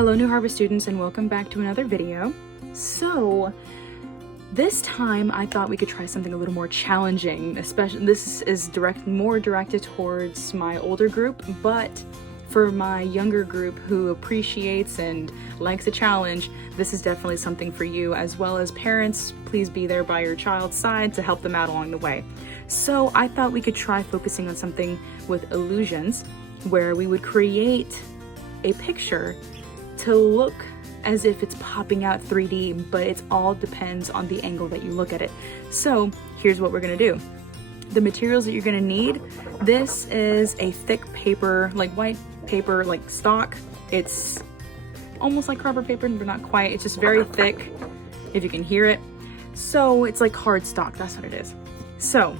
Hello New Harvest students, and welcome back to another video. So this time I thought we could try something a little more challenging, especially this is more directed towards my older group, but for my younger group who appreciates and likes a challenge, this is definitely something for you, as well as parents. Please be there by your child's side to help them out along the way. So I thought we could try focusing on something with illusions, where we would create a picture to look as if it's popping out 3D, but it all depends on the angle that you look at it. So here's what we're gonna do. The materials that you're gonna need, this is a thick paper, like white paper, like stock. It's almost like cardboard paper, but not quite. It's just very thick, if you can hear it. So it's like cardstock, that's what it is. So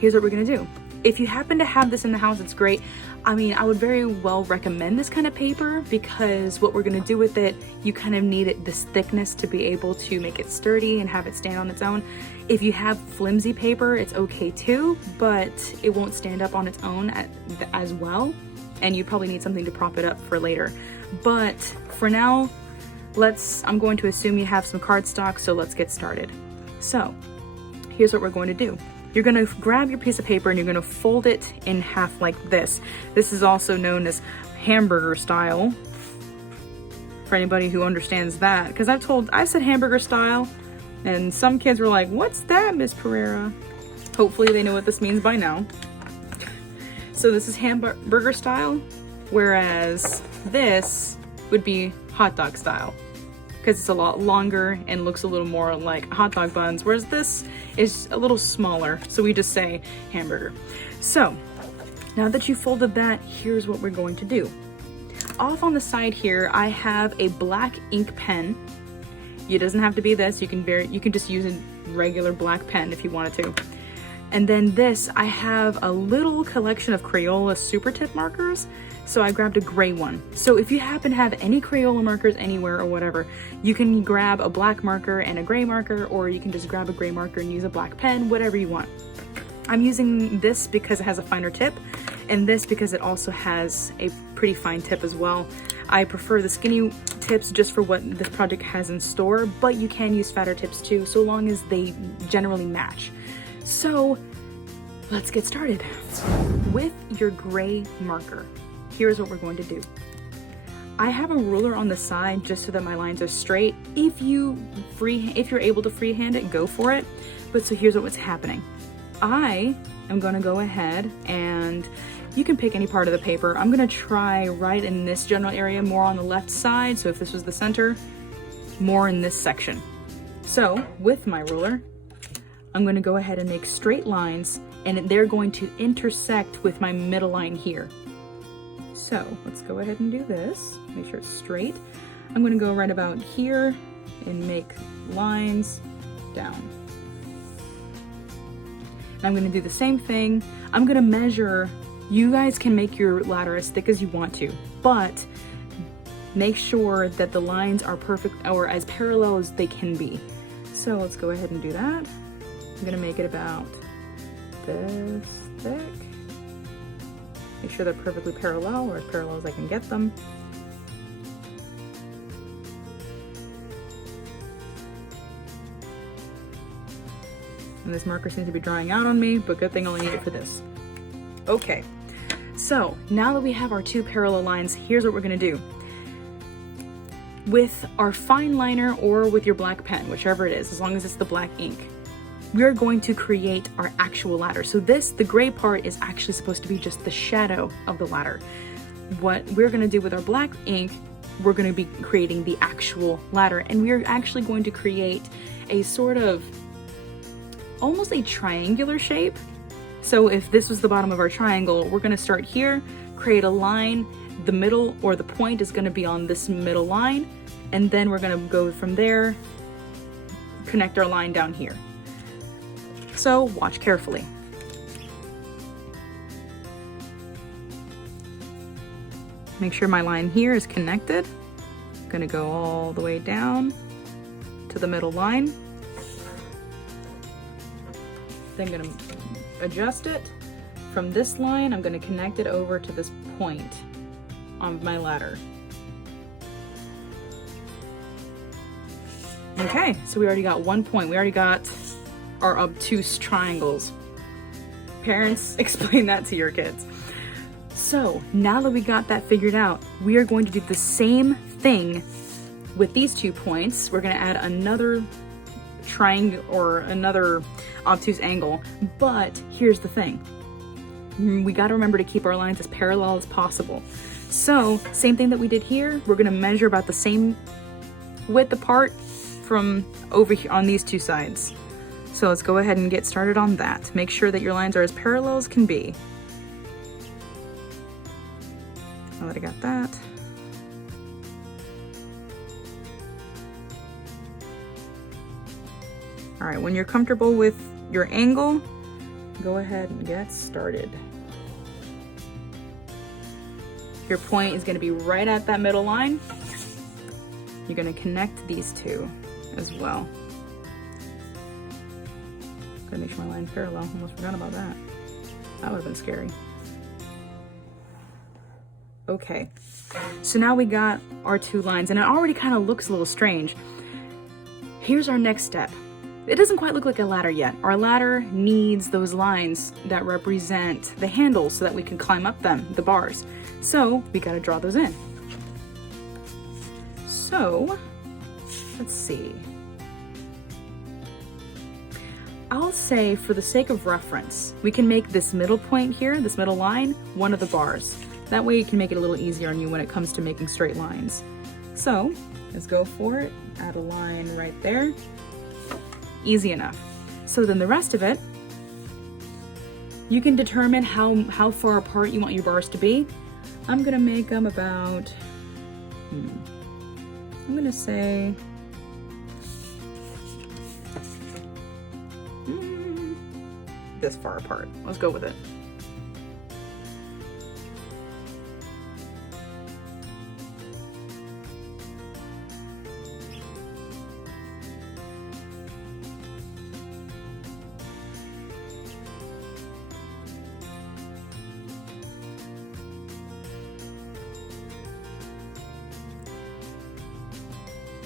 here's what we're gonna do. If you happen to have this in the house, it's great. I mean, I would very well recommend this kind of paper, because what we're gonna do with it, you kind of need it this thickness to be able to make it sturdy and have it stand on its own. If you have flimsy paper, it's okay too, but it won't stand up on its own as well. And you probably need something to prop it up for later. But for now, I'm going to assume you have some cardstock, so let's get started. So here's what we're going to do. You're gonna grab your piece of paper and you're gonna fold it in half like this. This is also known as hamburger style, for anybody who understands that. Because I said hamburger style, and some kids were like, what's that, Miss Perera? Hopefully they know what this means by now. So this is hamburger style, whereas this would be hot dog style, because it's a lot longer and looks a little more like hot dog buns, whereas this is a little smaller, so we just say hamburger. So now that you folded that, here's what we're going to do. Off on the side here, I have a black ink pen. It doesn't have to be this. You can just use a regular black pen if you wanted to. And then this, I have a little collection of Crayola super tip markers, so I grabbed a gray one. So if you happen to have any Crayola markers anywhere or whatever, you can grab a black marker and a gray marker, or you can just grab a gray marker and use a black pen, whatever you want. I'm using this because it has a finer tip, and this because it also has a pretty fine tip as well. I prefer the skinny tips just for what this project has in store, but you can use fatter tips too, so long as they generally match. So let's get started. With your gray marker, here's what we're going to do. I have a ruler on the side just so that my lines are straight. If you're able to freehand it, go for it. But so here's what's happening. I am gonna go ahead, and you can pick any part of the paper. I'm gonna try right in this general area, more on the left side. So if this was the center, more in this section. So with my ruler, I'm going to go ahead and make straight lines, and they're going to intersect with my middle line here. So let's go ahead and do this. Make sure it's straight. I'm going to go right about here and make lines down. And I'm going to do the same thing. I'm going to measure. You guys can make your ladder as thick as you want to, but make sure that the lines are perfect, or as parallel as they can be. So let's go ahead and do that. I'm gonna make it about this thick. Make sure they're perfectly parallel, or as parallel as I can get them. And this marker seems to be drying out on me, but good thing I only need it for this. Okay, so now that we have our two parallel lines, here's what we're gonna do. With our fine liner or with your black pen, whichever it is, as long as it's the black ink, we're going to create our actual ladder. So the gray part is actually supposed to be just the shadow of the ladder. What we're gonna do with our black ink, we're gonna be creating the actual ladder, and we're actually going to create a sort of, almost a triangular shape. So if this was the bottom of our triangle, we're gonna start here, create a line, the middle or the point is gonna be on this middle line, and then we're gonna go from there, connect our line down here. So watch carefully. Make sure my line here is connected. I'm gonna go all the way down to the middle line. Then I'm gonna adjust it. From this line, I'm gonna connect it over to this point on my ladder. Okay, so we already got 1 point. We already got our obtuse triangles. Parents, explain that to your kids. So now that we got that figured out, we are going to do the same thing with these 2 points. We're gonna add another triangle or another obtuse angle, but here's the thing. We gotta remember to keep our lines as parallel as possible. So same thing that we did here, we're gonna measure about the same width apart from over here on these 2 sides. So let's go ahead and get started on that. Make sure that your lines are as parallel as can be. Now that I got that. All right, when you're comfortable with your angle, go ahead and get started. Your point is gonna be right at that middle line. You're gonna connect these 2 as well. Gotta make sure my line's parallel. Almost forgot about that. That would have been scary. Okay, so now we got our 2 lines, and it already kind of looks a little strange. Here's our next step. It doesn't quite look like a ladder yet. Our ladder needs those lines that represent the handles so that we can climb up them, the bars. So we gotta draw those in. So, let's see. I'll say, for the sake of reference, we can make this middle point here, this middle line, one of the bars. That way you can make it a little easier on you when it comes to making straight lines. So, let's go for it. Add a line right there. Easy enough. So then the rest of it, you can determine how far apart you want your bars to be. I'm gonna make them about, I'm gonna say, this far apart. Let's go with it.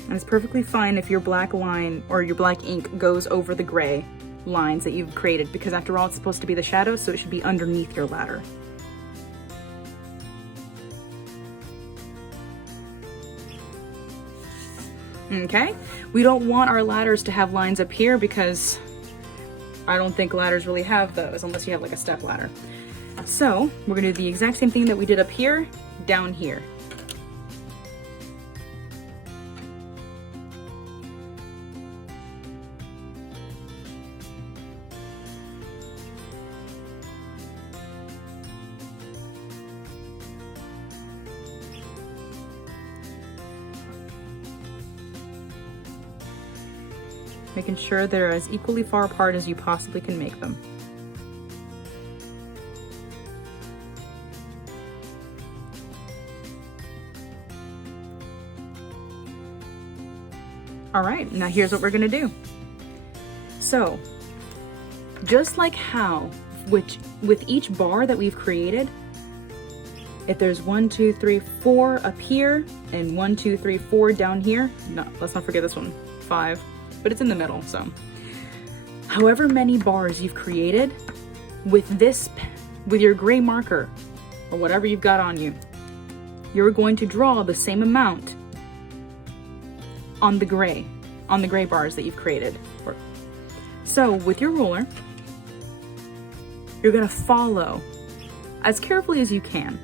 And it's perfectly fine if your black line or your black ink goes over the gray lines that you've created, because after all, it's supposed to be the shadow, so it should be underneath your ladder. Okay, we don't want our ladders to have lines up here because I don't think ladders really have those unless you have like a step ladder. So we're gonna do the exact same thing that we did up here, down here. Making sure they're as equally far apart as you possibly can make them. All right, now here's what we're gonna do. So, just like how, with each bar that we've created, if there's 1, 2, 3, 4 up here, and 1, 2, 3, 4 down here, no, let's not forget this one, 5. But it's in the middle, so. However many bars you've created, with your gray marker, or whatever you've got on you, you're going to draw the same amount on the gray bars that you've created. So with your ruler, you're gonna follow as carefully as you can.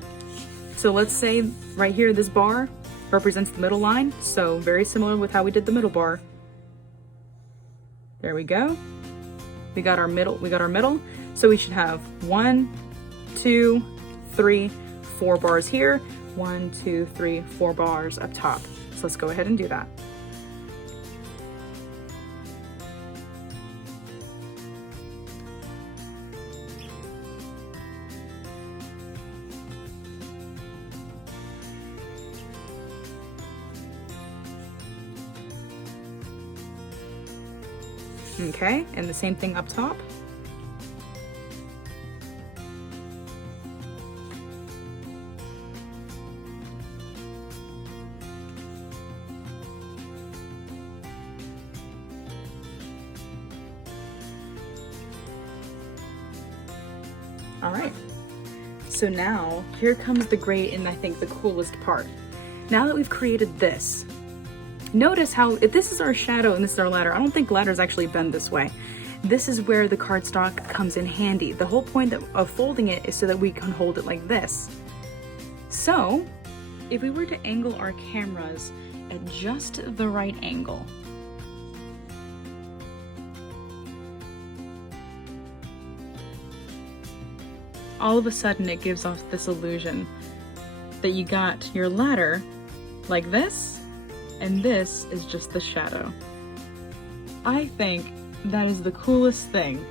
So let's say right here, this bar represents the middle line, so very similar with how we did the middle bar. There we go. We got our middle. So we should have 1, 2, 3, 4 bars here. 1, 2, 3, 4 bars up top. So let's go ahead and do that. Okay, and the same thing up top. All right. So now here comes the great and I think the coolest part. Now that we've created this, notice how if this is our shadow and this is our ladder. I don't think ladders actually bend this way. This is where the cardstock comes in handy. The whole point of folding it is so that we can hold it like this. So if we were to angle our cameras at just the right angle, all of a sudden it gives off this illusion that you got your ladder like this, and this is just the shadow. I think that is the coolest thing